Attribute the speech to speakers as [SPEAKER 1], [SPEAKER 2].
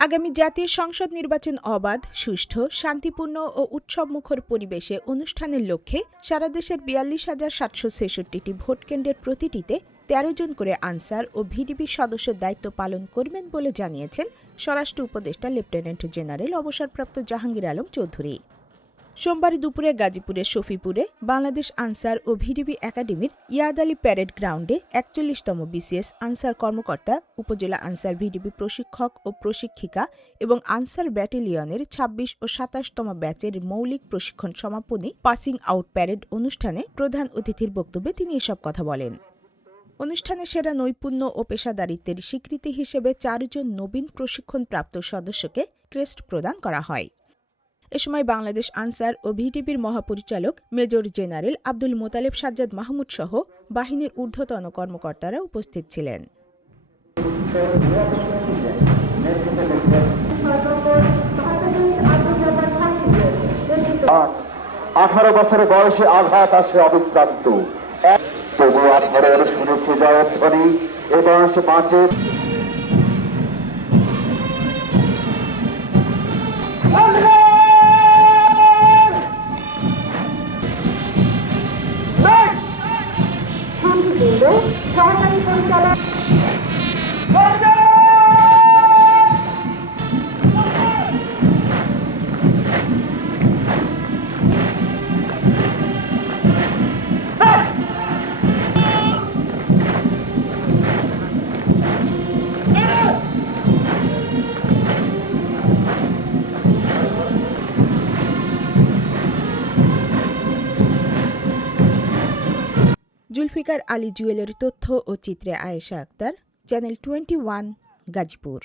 [SPEAKER 1] আগামী জাতীয় সংসদ নির্বাচন অবাধ, সুষ্ঠু, শান্তিপূর্ণ ও উৎসবমুখর পরিবেশে অনুষ্ঠানের লক্ষ্যে সারা দেশের বিয়াল্লিশ হাজার সাতশো ছেষট্টিটি ভোটকেন্দ্রের প্রতিটিতে তেরো জন করে আনসার ও ভিডিপি সদস্যের দায়িত্ব পালন করবেন বলে জানিয়েছেন স্বরাষ্ট্র উপদেষ্টা লেফটেন্যান্ট জেনারেল অবসরপ্রাপ্ত জাহাঙ্গীর আলম চৌধুরী। সোমবার দুপুরে গাজীপুরের শফিপুরে বাংলাদেশ আনসার ও ভিডিপি একাডেমির ইয়াদ আলী প্যারেড গ্রাউন্ডে একচল্লিশতম বিসিএস আনসার কর্মকর্তা, উপজেলা আনসার ভিডিপি প্রশিক্ষক ও প্রশিক্ষিকা এবং আনসার ব্যাটেলিয়নের ২৬ ও সাতাশতম ব্যাচের মৌলিক প্রশিক্ষণ সমাপনী পাসিং আউট প্যারেড অনুষ্ঠানে প্রধান অতিথির বক্তব্যে তিনি এসব কথা বলেন। অনুষ্ঠানে সেরা নৈপুণ্য ও পেশাদারিত্বের স্বীকৃতি হিসেবে চারজন নবীন প্রশিক্ষণপ্রাপ্ত সদস্যকে ক্রেস্ট প্রদান করা হয়। এ সময় বাংলাদেশ আনসার ও ভিডিপির মহাপরিচালক মেজর জেনারেল আব্দুল মোতালেব সাজ্জাদ মাহমুদ সহ বাহিনীর ঊর্ধ্বতন কর্মকর্তারা উপস্থিত ছিলেন।
[SPEAKER 2] আঠারো বছর বয়সে আঘাত আসে অবিশ্রান্ত। এক তবু আঠারোর শুনেছে জয়ধ্বনি, এ বয়সে পাঁচে
[SPEAKER 3] শান্তিপূর্ণ সরকারি পরিচালক
[SPEAKER 1] জুলফিকার আলী জুয়েলের তথ্য ও চিত্রে Ayesha Akter channel twenty one Gazipur.